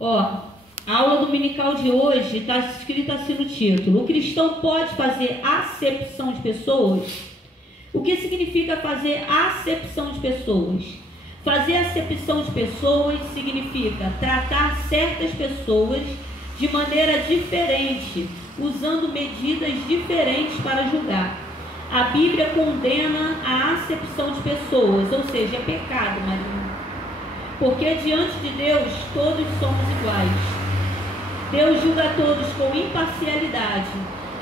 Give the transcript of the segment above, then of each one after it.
Ó, a aula dominical de hoje está escrita assim no título: o cristão pode fazer acepção de pessoas? O que significa fazer acepção de pessoas? Fazer acepção de pessoas significa tratar certas pessoas de maneira diferente, usando medidas diferentes para julgar. A Bíblia condena a acepção de pessoas, ou seja, é pecado, Maria. Porque diante de Deus todos somos iguais. Deus julga todos com imparcialidade.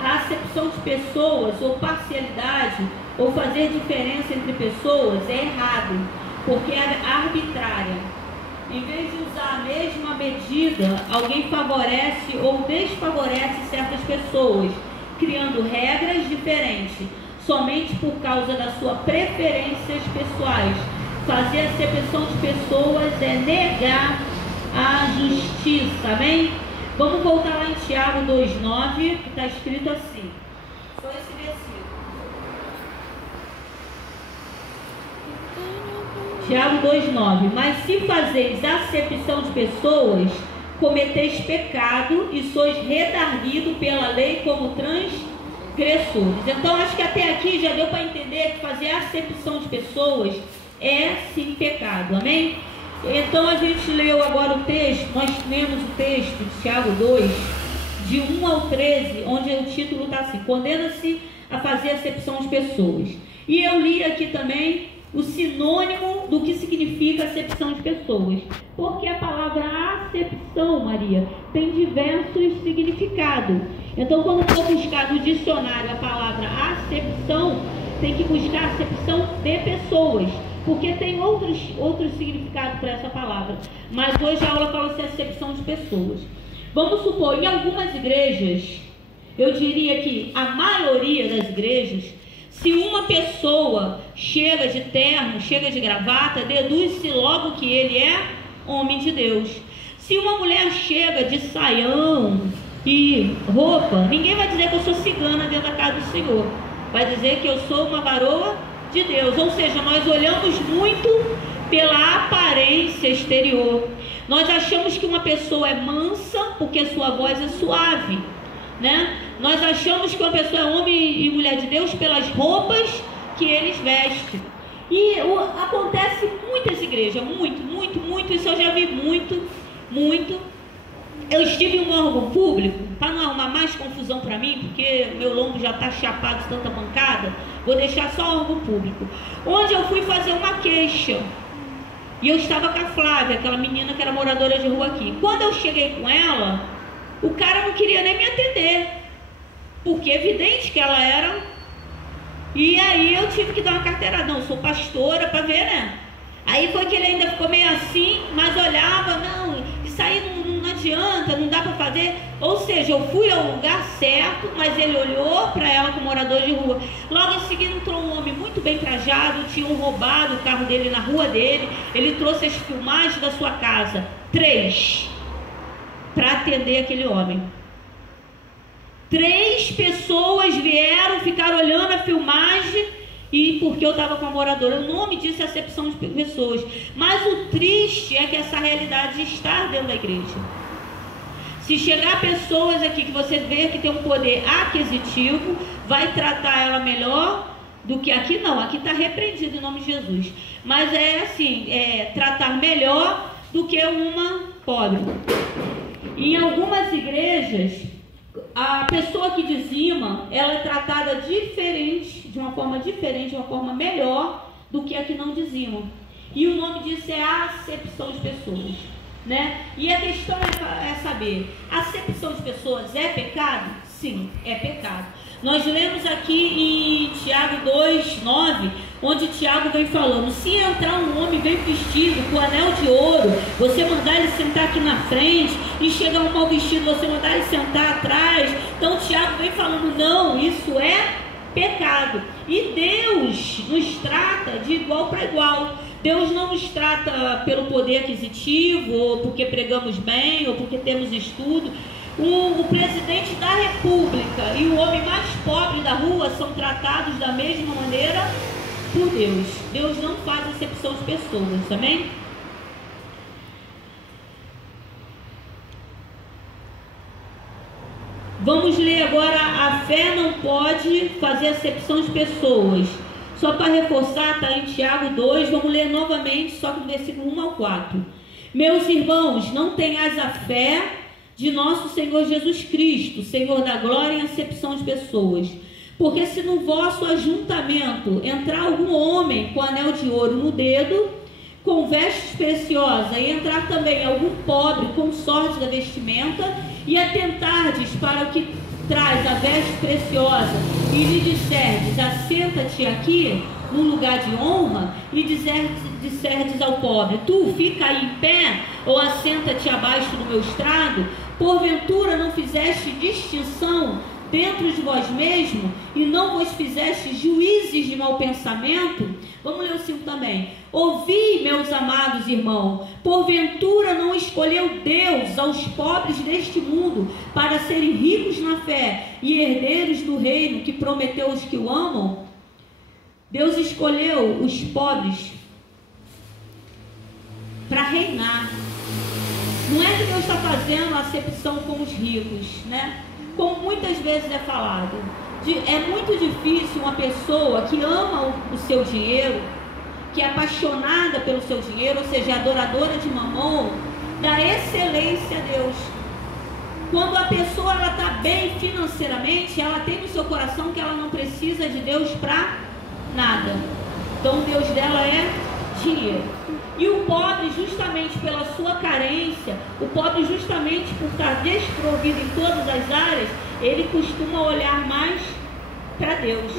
A acepção de pessoas ou parcialidade ou fazer diferença entre pessoas é errado, porque é arbitrária. Em vez de usar a mesma medida, alguém favorece ou desfavorece certas pessoas, criando regras diferentes, somente por causa das suas preferências pessoais. Fazer acepção de pessoas é negar a justiça, amém? Vamos voltar lá em Tiago 2,9, que está escrito assim, só esse versículo. Tiago 2,9: mas se fazeis acepção de pessoas, cometeis pecado e sois redarguidos pela lei como transgressores. Então acho que até aqui já deu para entender que fazer acepção de pessoas é sim pecado, amém? Então a gente leu agora o texto, nós lemos o texto de Tiago 2, de 1 ao 13, onde o título está assim: condena-se a fazer acepção de pessoas. E eu li aqui também o sinônimo do que significa acepção de pessoas, porque a palavra acepção, Maria, tem diversos significados. Então, quando for buscar no dicionário a palavra acepção, tem que buscar acepção de pessoas, porque tem outros significados para essa palavra. Mas hoje a aula fala-se acepção de pessoas. Vamos supor, em algumas igrejas, eu diria que a maioria das igrejas, se uma pessoa chega de terno, chega de gravata, deduz-se logo que ele é homem de Deus. Se uma mulher chega de saião e roupa, ninguém vai dizer que eu sou cigana dentro da casa do Senhor. Vai dizer que eu sou uma varoa de Deus. Ou seja, nós olhamos muito pela aparência exterior. Nós achamos que uma pessoa é mansa porque sua voz é suave, né? Nós achamos que uma pessoa é homem e mulher de Deus pelas roupas que eles vestem. E acontece muitas igrejas, muito, isso eu já vi muito. Eu estive em um órgão público, para não arrumar mais confusão para mim, porque meu lombo já está chapado de tanta pancada, vou deixar só órgão público, onde eu fui fazer uma queixa. E eu estava com a Flávia, aquela menina que era moradora de rua aqui. Quando eu cheguei com ela, o cara não queria nem me atender, porque é evidente que ela era. E aí eu tive que dar uma carteirada. Não, sou pastora, para ver, né? Aí foi que ele ainda ficou meio assim, mas olhava, não, isso aí não adianta, não dá para fazer. Ou seja, eu fui ao lugar certo, mas ele olhou para ela como morador de rua. Logo em seguida entrou um homem muito bem trajado, tinham roubado o carro dele na rua dele. Ele trouxe as filmagens da sua casa, 3, para atender aquele homem. 3 pessoas vieram, ficaram olhando a filmagem, e porque eu estava com a moradora. O nome disso é acepção de pessoas. Mas o triste é que essa realidade está dentro da igreja. Se chegar pessoas aqui que você vê que tem um poder aquisitivo, vai tratar ela melhor do que aqui. Não, aqui está repreendido em nome de Jesus. Mas é assim, tratar melhor do que uma pobre. Em algumas igrejas, a pessoa que dizima, ela é tratada diferente, de uma forma diferente, de uma forma melhor do que a que não dizima. E o nome disso é acepção de pessoas, né? E a questão é saber, acepção de pessoas é pecado? Sim, é pecado. Nós lemos aqui em Tiago 2,9, onde Tiago vem falando: se entrar um homem bem vestido, com anel de ouro, você mandar ele sentar aqui na frente, e chegar um mal vestido, você mandar ele sentar atrás. Então Tiago vem falando: não, isso é pecado. E Deus nos trata de igual para igual. Deus não nos trata pelo poder aquisitivo, ou porque pregamos bem, ou porque temos estudo. O presidente da república e o homem mais pobre da rua são tratados da mesma maneira por Deus. Deus não faz acepção de pessoas, amém? Vamos ler agora: a fé não pode fazer acepção de pessoas. Só para reforçar, está em Tiago 2, vamos ler novamente, só que do versículo 1 ao 4. Meus irmãos, não tenhais a fé de nosso Senhor Jesus Cristo, Senhor da glória, em acepção de pessoas. Porque se no vosso ajuntamento entrar algum homem com anel de ouro no dedo, com vestes preciosas, e entrar também algum pobre com sorte da vestimenta, e atentardes para o que traz a veste preciosa, e lhe disserdes: assenta-te aqui no lugar de honra, e disserdes ao pobre: tu fica aí em pé, ou assenta-te abaixo do meu estrado, porventura não fizeste distinção dentro de vós mesmo, e não vos fizeste juízes de mau pensamento? Vamos ler o 5 também. Ouvi, meus amados irmãos, porventura não escolheu Deus aos pobres deste mundo para serem ricos na fé e herdeiros do reino que prometeu aos que o amam? Deus escolheu os pobres para reinar. Não é que Deus está fazendo acepção com os ricos, né? Como muitas vezes é falado. É muito difícil uma pessoa que ama o seu dinheiro, que é apaixonada pelo seu dinheiro, ou seja, adoradora de mamão, dar excelência a Deus. Quando a pessoa está bem financeiramente, ela tem no seu coração que ela não precisa de Deus para nada. Então o Deus dela é dinheiro. E o pobre, justamente pela sua carência, o pobre justamente por estar desprovido em todas as áreas, ele costuma olhar mais para Deus.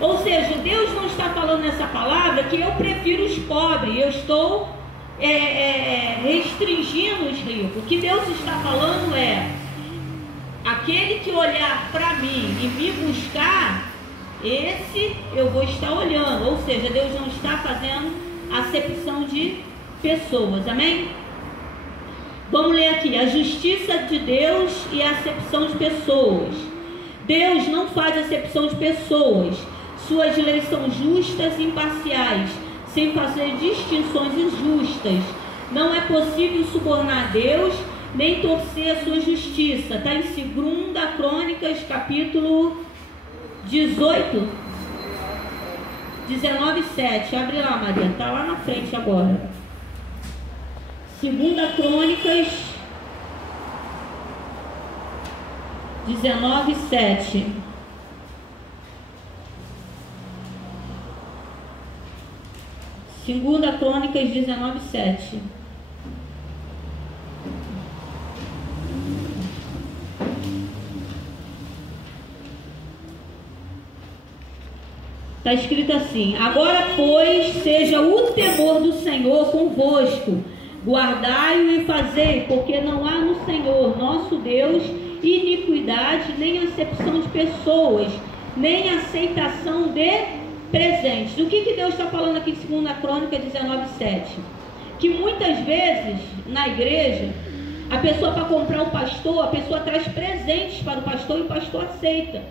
Ou seja, Deus não está falando nessa palavra que eu prefiro os pobres, eu estou restringindo os ricos. O que Deus está falando é: aquele que olhar para mim e me buscar, esse eu vou estar olhando. Ou seja, Deus não está fazendo acepção de pessoas, amém? Vamos ler aqui: a justiça de Deus e a acepção de pessoas. Deus não faz acepção de pessoas. Suas leis são justas e imparciais, sem fazer distinções injustas. Não é possível subornar Deus, nem torcer a sua justiça. Está em 2 Crônicas, capítulo 18, 19:7. Abre lá, Maria, está lá na frente agora. 2 Crônicas 19:7. Segunda Crônicas 19:7. Está escrito assim: agora, pois, seja o temor do Senhor convosco, guardai-o e fazei, porque não há no Senhor nosso Deus iniquidade, nem acepção de pessoas, nem aceitação de presentes. O que Deus está falando aqui em 2 Crônica 19:7? Que muitas vezes na igreja, a pessoa, para comprar o pastor, a pessoa traz presentes para o pastor e o pastor aceita.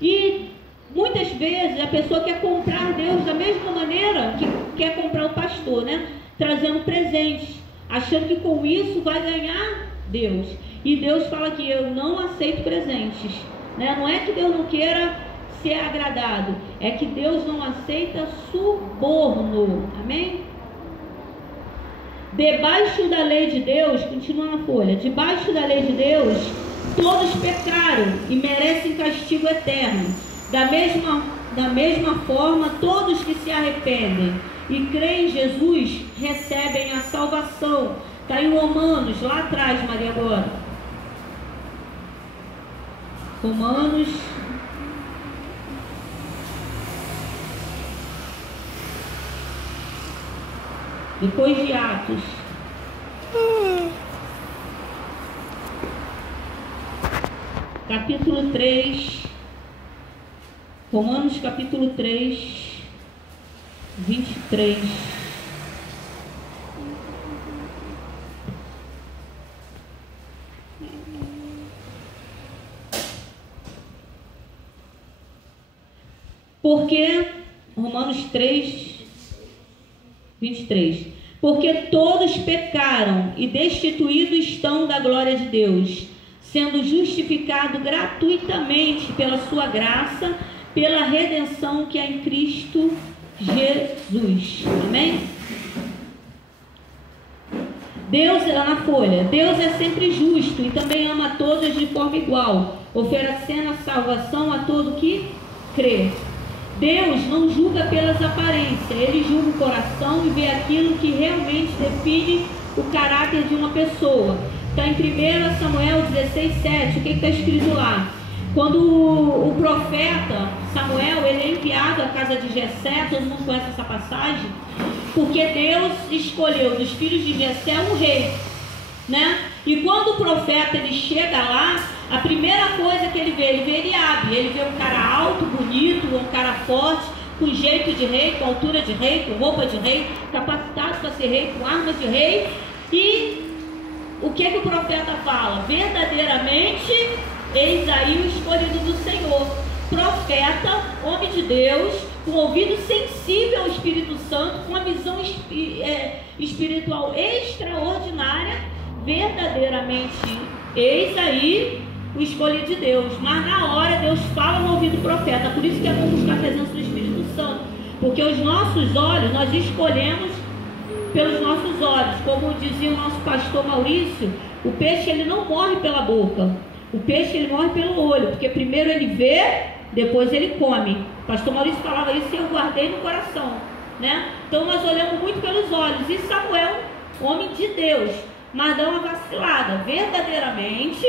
E muitas vezes a pessoa quer comprar Deus da mesma maneira que quer comprar o pastor, né? Trazendo presentes, achando que com isso vai ganhar Deus. E Deus fala que eu não aceito presentes, né? Não é que Deus não queira ser agradado, é que Deus não aceita suborno, amém? Debaixo da lei de Deus, continua na folha, debaixo da lei de Deus, todos pecaram e merecem castigo eterno. Da mesma forma, todos que se arrependem e creem em Jesus recebem a salvação. Está em Romanos, lá atrás, Maria, agora. Romanos. Depois de Atos. Capítulo 3. Romanos capítulo 3, 23. Porque, Romanos 3, 23. Porque todos pecaram e destituídos estão da glória de Deus, sendo justificado gratuitamente pela sua graça, pela redenção que é em Cristo Jesus. Amém? Deus, na folha, Deus é sempre justo e também ama a todos de forma igual, oferecendo a salvação a todo que crê. Deus não julga pelas aparências, Ele julga o coração e vê aquilo que realmente define o caráter de uma pessoa. Está em 1 Samuel 16:7, o que está escrito lá? Quando o profeta Samuel ele é enviado à casa de Jessé, todo mundo conhece essa passagem, porque Deus escolheu dos filhos de Jessé um rei, né? E quando o profeta ele chega lá, a primeira coisa que ele vê Eliabe. Ele vê um cara alto, bonito, um cara forte, com jeito de rei, com altura de rei, com roupa de rei, capacitado para ser rei, com armas de rei. E o que o profeta fala? Verdadeiramente, eis aí o escolhido do Senhor. Profeta, homem de Deus, com ouvido sensível ao Espírito Santo, com uma visão espiritual extraordinária, verdadeiramente, eis aí o escolhido de Deus. Mas na hora Deus fala no ouvido do profeta. Por isso que é bom buscar a presença do Espírito Santo, porque os nossos olhos, nós escolhemos pelos nossos olhos. Como dizia o nosso pastor Maurício, o peixe ele não morre pela boca, o peixe ele morre pelo olho, porque primeiro ele vê, depois ele come. O pastor Maurício falava isso e eu guardei no coração, né? Então nós olhamos muito pelos olhos. E Samuel, homem de Deus, mas dá uma vacilada. Verdadeiramente,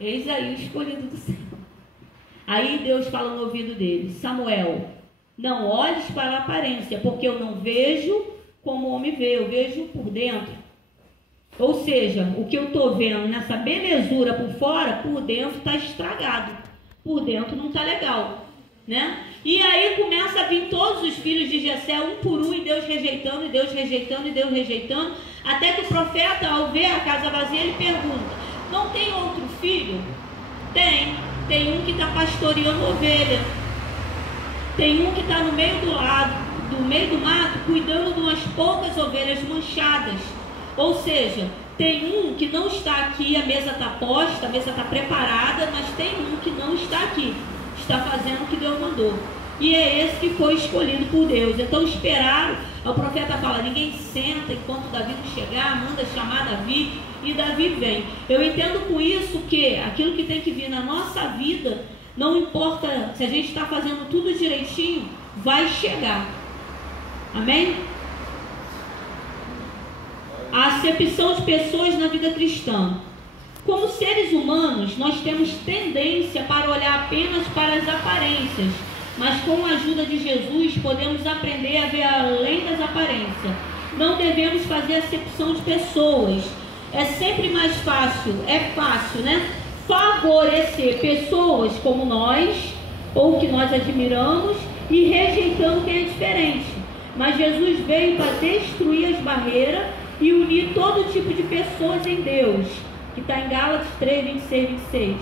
eis aí o escolhido do Senhor. Aí Deus fala no ouvido dele: Samuel, não olhes para a aparência, porque eu não vejo como o homem vê, eu vejo por dentro. Ou seja, o que eu estou vendo nessa belezura por fora, por dentro está estragado. Por dentro não está legal, né? E aí começa a vir todos os filhos de Jessé, um por um, e Deus rejeitando, e Deus rejeitando, e Deus rejeitando, até que o profeta, ao ver a casa vazia, ele pergunta: não tem outro filho? Tem um que está pastoreando ovelha, tem um que está no meio do mato, cuidando de umas poucas ovelhas manchadas. Ou seja, tem um que não está aqui, a mesa está posta, a mesa está preparada, mas tem um que não está aqui, está fazendo o que Deus mandou. E é esse que foi escolhido por Deus. Então esperaram, o profeta fala: ninguém senta enquanto Davi não chegar, manda chamar Davi, e Davi vem. Eu entendo com isso que aquilo que tem que vir na nossa vida, não importa se a gente está fazendo tudo direitinho, vai chegar. Amém? A acepção de pessoas na vida cristã. Como seres humanos, nós temos tendência para olhar apenas para as aparências, mas com a ajuda de Jesus podemos aprender a ver além das aparências. Não devemos fazer acepção de pessoas. É sempre mais fácil, né? Favorecer pessoas como nós, ou que nós admiramos, e rejeitando quem é diferente. Mas Jesus veio para destruir as barreiras e unir todo tipo de pessoas em Deus, que está em Gálatas 3, 26, 26.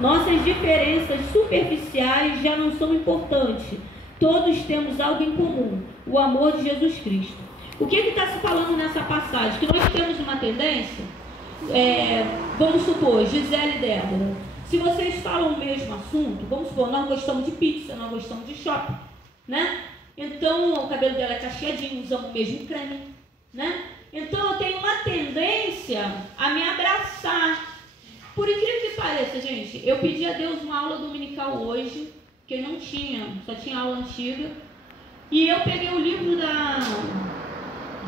Nossas diferenças superficiais já não são importantes. Todos temos algo em comum: o amor de Jesus Cristo. O que está se falando nessa passagem? Que nós temos uma tendência, vamos supor, Gisele e Débora, se vocês falam o mesmo assunto, vamos supor, nós gostamos de pizza, nós gostamos de shopping, né? Então o cabelo dela é cacheadinho, usamos o mesmo creme, né? Então eu tenho uma tendência a me abraçar. Por incrível que pareça, gente, eu pedi a Deus uma aula dominical hoje, que não tinha, só tinha aula antiga, e eu peguei o livro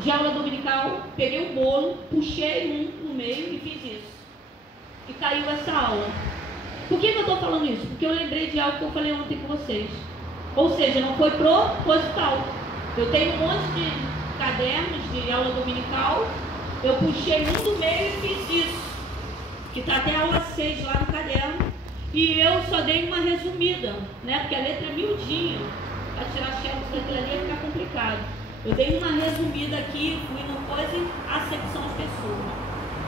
de aula dominical, peguei um bolo, puxei um no meio e fiz isso. E caiu essa aula. Por que eu estou falando isso? Porque eu lembrei de algo que eu falei ontem com vocês. Ou seja, não foi proposital. Eu tenho um monte de cadernos de aula dominical, eu puxei um do meio e fiz isso, que está até a aula 6 lá no caderno, e eu só dei uma resumida, né? Porque a letra é miudinha, para tirar xerox daquilo ali ia ficar complicado. Eu dei uma resumida aqui, fui no coisa, acepção de pessoas,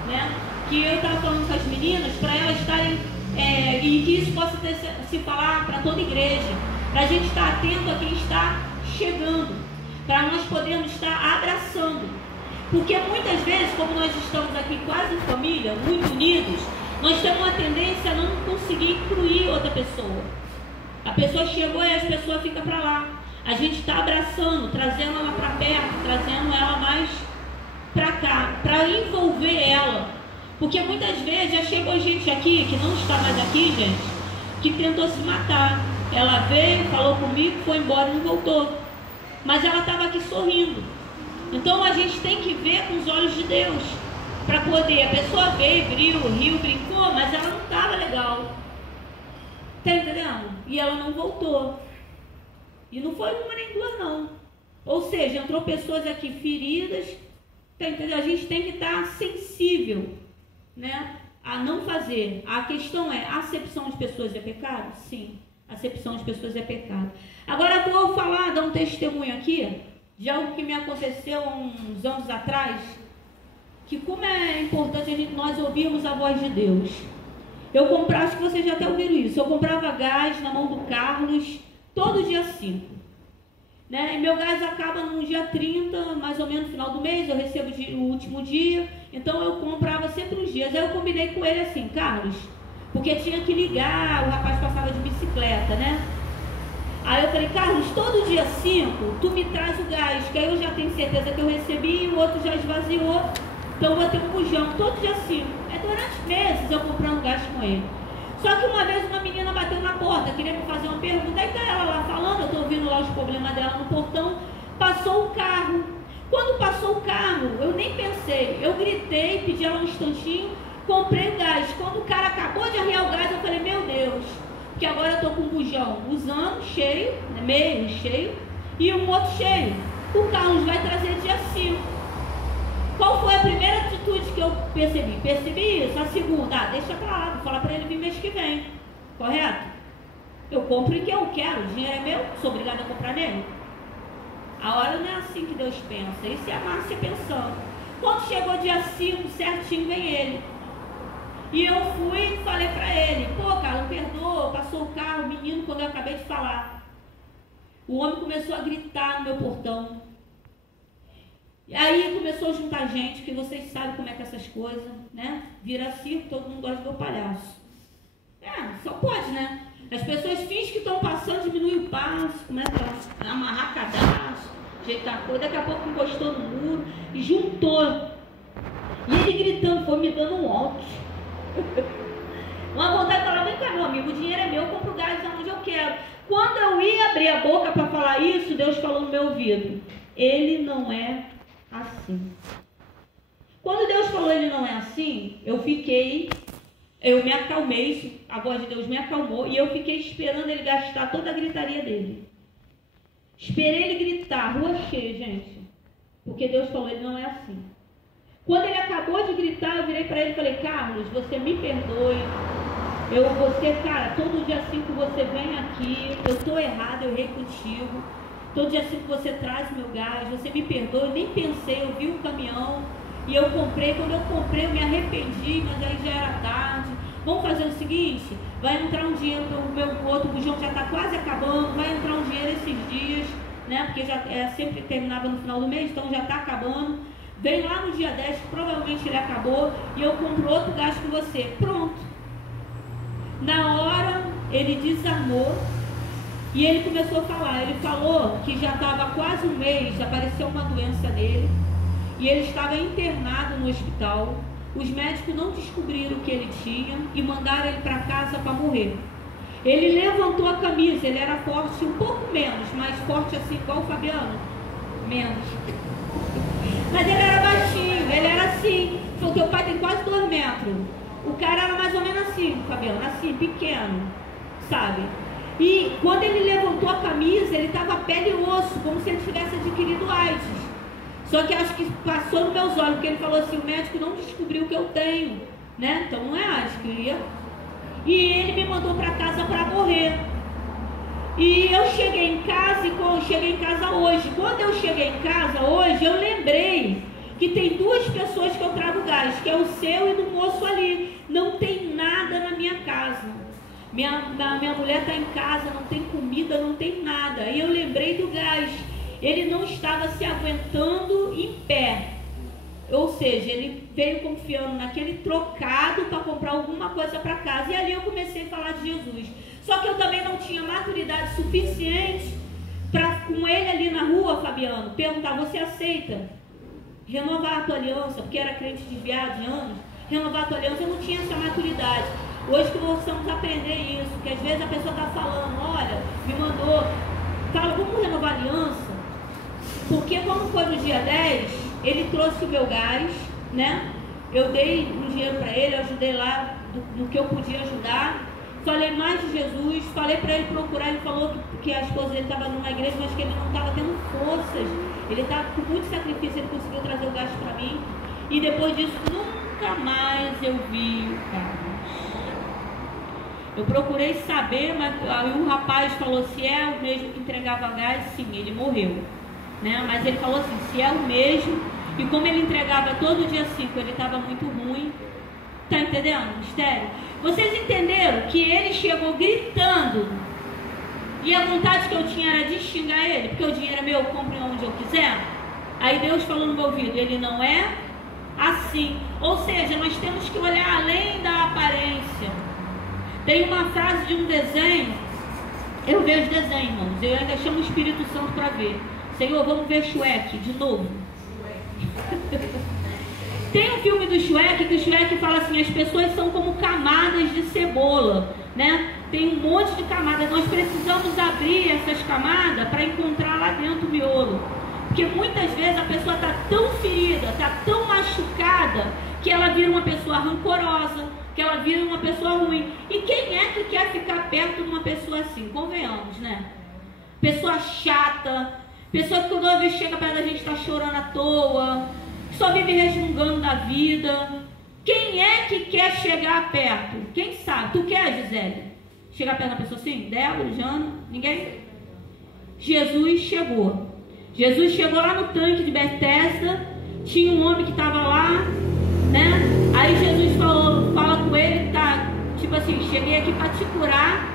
né? Que eu estava falando com as meninas, para elas estarem, e que isso possa se falar para toda a igreja, para a gente estar atento a quem está chegando, para nós podermos estar abraçando. Porque muitas vezes, como nós estamos aqui quase em família, muito unidos, nós temos uma tendência a não conseguir incluir outra pessoa. A pessoa chegou e as pessoas ficam para lá. A gente está abraçando, trazendo ela para perto, trazendo ela mais para cá, para envolver ela. Porque muitas vezes já chegou gente aqui, que não está mais aqui, gente, que tentou se matar. Ela veio, falou comigo, foi embora e não voltou. Mas ela estava aqui sorrindo. Então a gente tem que ver com os olhos de Deus. Para poder, a pessoa veio, riu, brincou, mas ela não estava legal. Tá entendendo? E ela não voltou. E não foi uma nem duas, não. Ou seja, entrou pessoas aqui feridas. Tá entendendo? A gente tem que estar sensível, né, a não fazer. A questão é, a acepção de pessoas é pecado? Sim, a acepção de pessoas é pecado. Agora vou falar, dar um testemunho aqui de algo que me aconteceu uns anos atrás, que como é importante nós ouvirmos a voz de Deus. Eu comprava, acho que vocês já até ouviram isso, eu comprava gás na mão do Carlos todo dia 5. Né? E meu gás acaba no dia 30, mais ou menos no final do mês, eu recebo o último dia, então eu comprava sempre uns dias. Aí eu combinei com ele assim, Carlos, porque tinha que ligar, o rapaz passava de bicicleta, né? Aí eu falei, Carlos, todo dia 5, tu me traz o gás, que aí eu já tenho certeza que eu recebi e o outro já esvaziou, então eu vou ter um bujão, todo dia 5. Durante meses eu comprando gás com ele. Só que uma vez uma menina bateu na porta, queria me fazer uma pergunta, aí tá ela lá falando, eu tô ouvindo lá os problemas dela no portão, passou o carro. Quando passou o carro, eu nem pensei, eu gritei, pedi ela um instantinho, comprei o gás. Quando o cara acabou de arriar o gás, eu falei, meu Deus, porque agora eu tô com um bujão usando, cheio, meio cheio, e um outro cheio. O Carlos vai trazer dia 5. Qual foi a primeira atitude que eu percebi? Percebi isso. A segunda, deixa pra lá, vou falar pra ele vir mês que vem. Correto? Eu compro o que eu quero, o dinheiro é meu, sou obrigada a comprar nele. A hora não é assim que Deus pensa, isso é a Márcia pensando. Quando chegou dia 5, certinho vem ele. E eu fui e falei pra ele, pô, Carlos, perdoa, passou o carro, o menino, quando eu acabei de falar. O homem começou a gritar no meu portão. E aí começou a juntar gente, que vocês sabem como é que essas coisas, né? Vira circo, todo mundo gosta de ver o palhaço. Só pode, né? As pessoas fingem que estão passando, diminui o passo, começa a amarrar cadastro, ajeitar a coisa, daqui a pouco encostou no muro e juntou. E ele gritando, foi me dando um alto. Uma vontade de falar, vem cá, meu amigo, o dinheiro é meu, eu compro gás onde eu quero. Quando eu ia abrir a boca para falar isso, Deus falou no meu ouvido, ele não é assim. Quando Deus falou ele não é assim, eu me acalmei, a voz de Deus me acalmou e eu fiquei esperando ele gastar toda a gritaria dele. Esperei ele gritar, rua cheia, gente, porque Deus falou ele não é assim. Quando ele acabou de gritar, eu virei para ele e falei, Carlos, você me perdoe, cara, todo dia 5 você vem aqui, eu estou errado, eu errei contigo. Todo dia 5 você traz meu gás, você me perdoa, eu nem pensei, eu vi um caminhão e eu comprei. Quando eu comprei, eu me arrependi, mas aí já era tarde. Vamos fazer o seguinte, vai entrar um dinheiro, o meu outro bujão já está quase acabando, vai entrar um dinheiro esses dias, né? Porque já sempre terminava no final do mês, então já está acabando. Vem lá no dia 10, que provavelmente ele acabou, e eu compro outro gás com você. Pronto. Na hora, ele desarmou. E ele começou a falar, ele falou que já estava quase um mês, apareceu uma doença nele, e ele estava internado no hospital. Os médicos não descobriram o que ele tinha e mandaram ele para casa para morrer. Ele levantou a camisa, ele era forte, um pouco menos, mas forte assim, igual o Fabiano, menos. Mas ele era baixinho, ele era assim, falou, teu pai tem quase 2 metros. O cara era mais ou menos assim, Fabiano, assim, pequeno, sabe? E quando ele levantou a camisa, ele estava pele e osso, como se ele tivesse adquirido AIDS. Só que acho que passou nos meus olhos, porque ele falou assim, o médico não descobriu o que eu tenho, né? Então não é AIDS que ia. E ele me mandou para casa para morrer. E eu cheguei em casa, hoje. Quando eu cheguei em casa hoje, eu lembrei que tem 2 pessoas que eu trago gás, que é o seu e do moço ali. Não tem nada na minha casa. Minha mulher está em casa, não tem comida, não tem nada. E eu lembrei do gás. Ele não estava se aguentando em pé. Ou seja, ele veio confiando naquele trocado para comprar alguma coisa para casa. E ali eu comecei a falar de Jesus. Só que eu também não tinha maturidade suficiente para, com ele ali na rua, Fabiano, perguntar: você aceita renovar a tua aliança? Porque era crente desviado de anos. Renovar a tua aliança, eu não tinha essa maturidade. Hoje que nós precisamos aprender isso, que às vezes a pessoa está falando: olha, me mandou, fala, vamos renovar a aliança. Porque quando foi no dia 10, ele trouxe o meu gás, né? Eu dei um dinheiro para ele, ajudei lá no que eu podia ajudar. Falei mais de Jesus, falei para ele procurar. Ele falou que a esposa dele estava numa igreja, mas que ele não estava tendo forças. Ele estava com muito sacrifício, ele conseguiu trazer o gás para mim. E depois disso, nunca mais eu vi o Carlos. Eu procurei saber, mas aí o rapaz falou: se é o mesmo que entregava gás, sim, ele morreu, né? Mas ele falou assim: se é o mesmo, e como ele entregava todo dia 5, ele estava muito ruim. Tá entendendo? Mistério. Vocês entenderam que ele chegou gritando, e a vontade que eu tinha era de xingar ele, porque o dinheiro é meu, eu compro onde eu quiser. Aí Deus falou no meu ouvido: ele não é assim. Ou seja, nós temos que olhar além da aparência. Tem uma frase de um desenho, eu vejo desenho, irmãos, eu ainda chamo o Espírito Santo para ver. Senhor, vamos ver Shrek de novo. Tem um filme do Shrek que o Shrek fala assim: as pessoas são como camadas de cebola, né? Tem um monte de camadas, nós precisamos abrir essas camadas para encontrar lá dentro o miolo. Porque muitas vezes a pessoa está tão ferida, está tão machucada, que ela vira uma pessoa rancorosa, que ela vira uma pessoa ruim. E quem é que quer ficar perto de uma pessoa assim? Convenhamos, né? Pessoa chata, pessoa que toda vez chega perto da gente está chorando à toa, só vive resmungando da vida. Quem é que quer chegar perto? Quem sabe? Tu quer, Gisele? Chegar perto da pessoa assim? Débora, Jana? Ninguém? Jesus chegou. Jesus chegou lá no tanque de Betesda. Tinha um homem que estava lá, né? Aí Jesus fala com ele, tá? Tipo assim, cheguei aqui para te curar.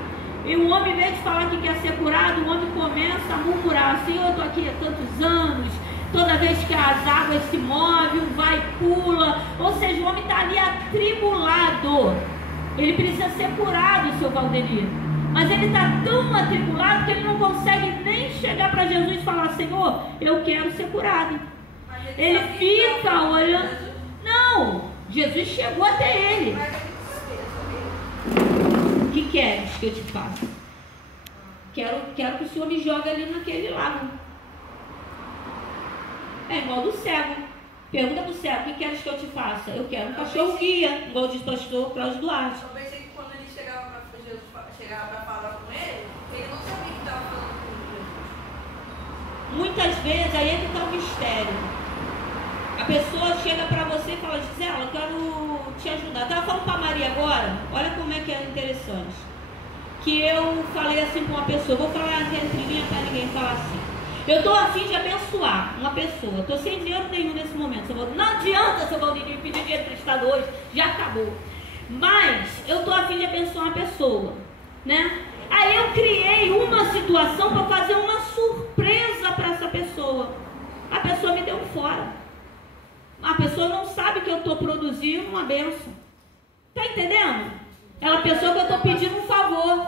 E o homem, em vez de falar que quer ser curado, o homem começa a murmurar: Senhor, eu estou aqui há tantos anos. Toda vez que as águas se movem, vai e pula. Ou seja, o homem está ali atribulado. Ele precisa ser curado, seu Valdemir. Mas ele está tão atribulado que ele não consegue nem chegar para Jesus e falar: Senhor, eu quero ser curado. Ele fica olhando. Não, Jesus chegou até ele. O que queres que eu te faça? Quero que o Senhor me jogue ali naquele lago. É igual do cego. Pergunta pro cego: o que queres que eu te faça? Eu quero um cachorro guia, igual diz o pastor Cláudio Duarte. Eu pensei que quando ele chegava para falar com ele não sabia que estava falando com Jesus. Muitas vezes, aí é que está o mistério. A pessoa chega para você e fala: Gisela, eu quero te ajudar. Estava falando para a Maria agora, olha como é que é interessante. Que eu falei assim com uma pessoa, vou falar entre linhas para ninguém falar assim: eu estou a fim de abençoar uma pessoa, estou sem dinheiro nenhum nesse momento. Não adianta, seu Valdemir, pedir dinheiro emprestado hoje, já acabou. Mas eu estou a fim de abençoar uma pessoa, né? Aí eu criei uma situação para fazer uma surpresa para essa pessoa. A pessoa me deu fora. A pessoa não sabe que eu estou produzindo uma bênção. Tá entendendo? Ela pensou que eu estou pedindo um favor.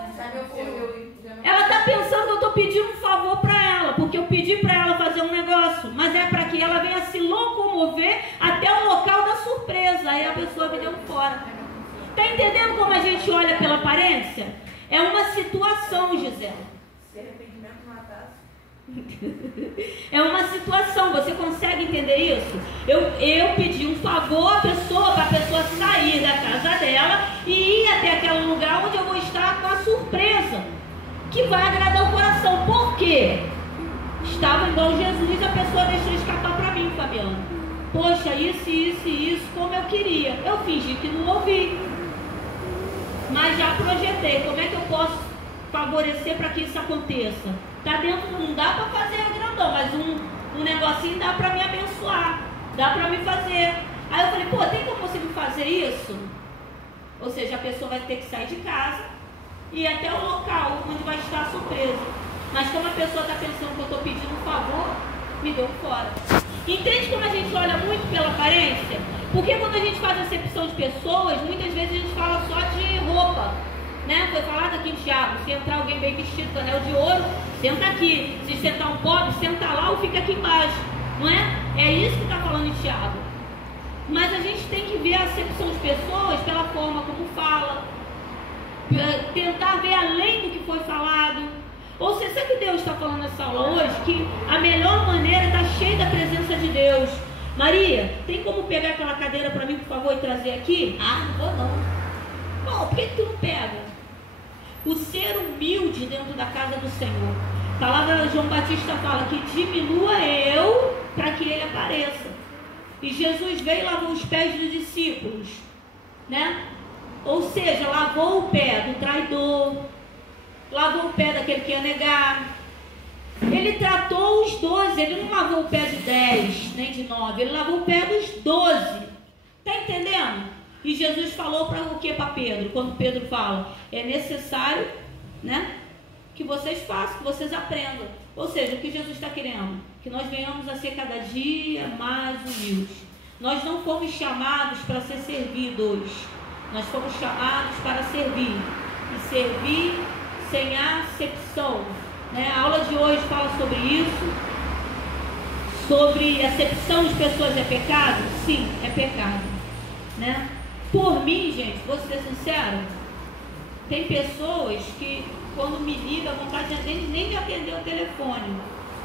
Ela está pensando que eu estou pedindo um favor para ela, porque eu pedi para ela fazer um negócio, mas é para que ela venha se locomover até o local da surpresa. Aí a pessoa me deu fora. Está entendendo como a gente olha pela aparência? É uma situação, Gisela. Se arrependimento matasse. É uma situação, você consegue entender isso? Eu pedi um favor à pessoa, para a pessoa sair da casa dela e ir até aquele lugar onde eu vou estar com a surpresa, que vai agradar o coração. Por quê? Estava igual Jesus, a pessoa deixou escapar para mim, Fabiano. Poxa, isso, como eu queria. Eu fingi que não ouvi, mas já projetei. Como é que eu posso favorecer para que isso aconteça? Tá dentro, não dá para fazer grandão, mas um negocinho dá para me abençoar, dá para me fazer. Aí eu falei: pô, tem como você me fazer isso? Ou seja, a pessoa vai ter que sair de casa e ir até o local onde vai estar a surpresa. Mas como a pessoa está pensando que eu estou pedindo um favor, me deu fora. Entende como a gente olha muito pela aparência? Porque quando a gente faz acepção de pessoas, muitas vezes a gente fala só de roupa, né? Foi falado aqui em Tiago, se entrar alguém bem vestido com anel de ouro, senta aqui. Se sentar um pobre, senta lá ou fica aqui embaixo, não é? É isso que está falando em Tiago. Mas a gente tem que ver a acepção de pessoas pela forma como fala, tentar ver além do que foi falado. Ou seja, sabe que Deus está falando nessa aula hoje? Que a melhor maneira está cheia da presença de Deus. Maria, tem como pegar aquela cadeira para mim, por favor, e trazer aqui? Ah, não vou não. Bom, por que tu não pega? O ser humilde dentro da casa do Senhor. A palavra de João Batista fala que diminua eu para que ele apareça. E Jesus veio e lavou os pés dos discípulos, né? Ou seja, lavou o pé do traidor, lavou o pé daquele que ia negar. Ele tratou os 12, ele não lavou o pé de 10, nem de 9, ele lavou o pé dos 12. Está entendendo? E Jesus falou para o que para Pedro? Quando Pedro fala, é necessário, né, que vocês façam, que vocês aprendam. Ou seja, o que Jesus está querendo? Que nós venhamos a ser cada dia mais humildes. Nós não fomos chamados para ser servidos, nós fomos chamados para servir. E servir sem acepção, né? A aula de hoje fala sobre isso, sobre acepção de pessoas é pecado? Sim, é pecado, né? Por mim, gente, vou ser sincero, tem pessoas que quando me ligam, a vontade nem de atender o telefone,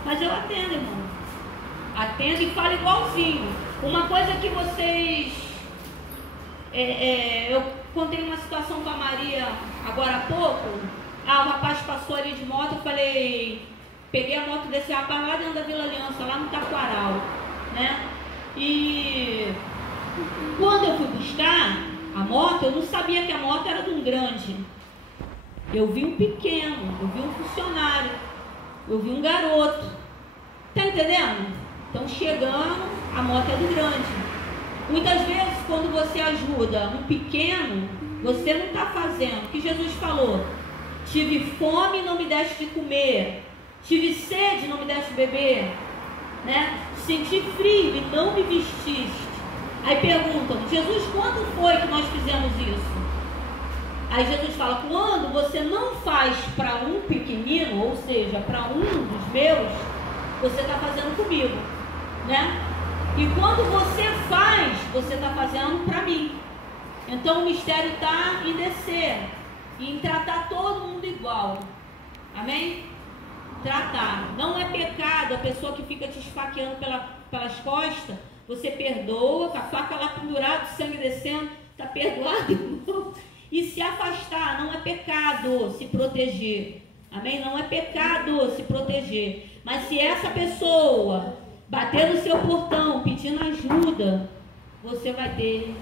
mas eu atendo, irmão, atendo e falo igualzinho. Uma coisa que vocês, eu contei uma situação com a Maria agora há pouco. O rapaz passou ali de moto, eu falei, peguei a moto desse rapaz lá dentro da Vila Aliança, lá no Taquaral, né? E quando eu fui buscar a moto, eu não sabia que a moto era de um grande. Eu vi um pequeno, eu vi um funcionário, eu vi um garoto. Tá entendendo? Então chegando, a moto é do grande. Muitas vezes quando você ajuda um pequeno, você não está fazendo o que Jesus falou. Tive fome e não me deste de comer. Tive sede e não me deste de beber, né? Senti frio e não me vestiste. Aí perguntam, Jesus, quando foi que nós fizemos isso? Aí Jesus fala, quando você não faz para um pequenino, ou seja, para um dos meus, você está fazendo comigo, né? E quando você faz, você está fazendo para mim. Então o mistério está em descer e em tratar todo mundo igual. Amém? Tratar. Não é pecado a pessoa que fica te esfaqueando pelas costas. Você perdoa, com a faca lá pendurada, o sangue descendo, está perdoado, irmão. E se afastar, não é pecado se proteger. Amém? Não é pecado se proteger. Mas se essa pessoa bater no seu portão pedindo ajuda, você vai ter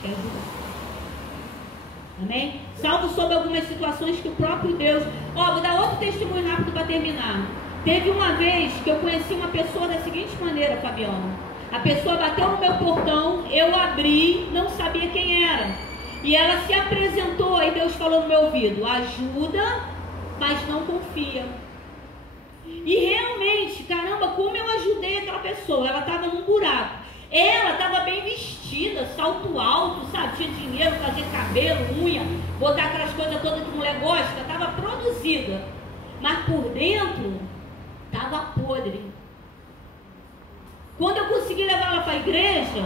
que ajudar. Amém? Salvo sobre algumas situações que o próprio Deus... Vou dar outro testemunho rápido para terminar. Teve uma vez que eu conheci uma pessoa da seguinte maneira, Fabiano. A pessoa bateu no meu portão, eu abri, não sabia quem era. E ela se apresentou, aí Deus falou no meu ouvido, ajuda, mas não confia. E realmente, caramba, como eu ajudei aquela pessoa. Ela estava num buraco. Ela estava bem vestida, salto alto, sabe? Tinha dinheiro, fazer cabelo, unha, botar aquelas coisas todas que mulher gosta. Estava produzida. Mas por dentro, estava podre. Quando eu consegui levar ela para a igreja,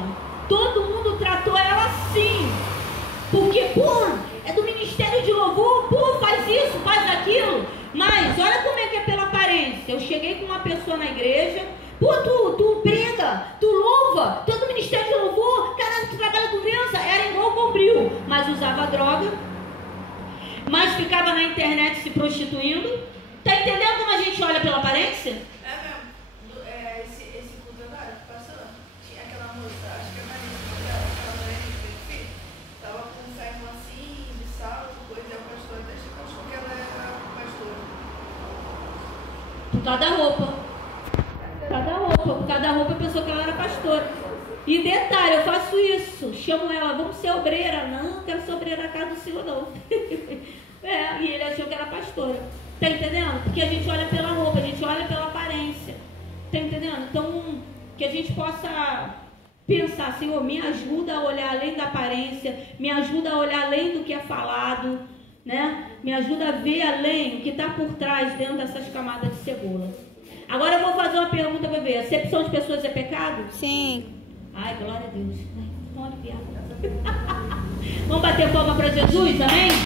todo mundo tratou ela assim. Porque, é do ministério de louvor, faz isso, faz aquilo. Mas olha como é que é pela aparência. Eu cheguei com uma pessoa na igreja, tu prega, tu louva, tu é do ministério de louvor, caralho, tu trabalha com criança, era igual Bombril, mas usava droga, mas ficava na internet se prostituindo. Tá entendendo como a gente olha pela aparência? É mesmo. Esse culto agora, pastor, tinha aquela moça, acho que é Maria, aquela mulher que fez filho, tava com um ferro assim, de salto, coisa, e o pastor até achou que ela era pastora. Por causa da roupa. Por causa da roupa pensou que ela era pastora. E detalhe, eu faço isso, chamo ela, vamos ser obreira. Não quero ser obreira na casa do Senhor, não. E ele achou que era pastora. Tá entendendo? Porque a gente olha pela roupa, a gente olha pela aparência. Tá entendendo? Então, que a gente possa pensar, Senhor, me ajuda a olhar além da aparência, me ajuda a olhar além do que é falado, né? Me ajuda a ver além o que está por trás dentro dessas camadas de cebola. Agora eu vou fazer uma pergunta para ver. Acepção de pessoas é pecado? Sim. Ai, glória a Deus. Ai, tô aliviada. Vamos bater palma para Jesus, amém?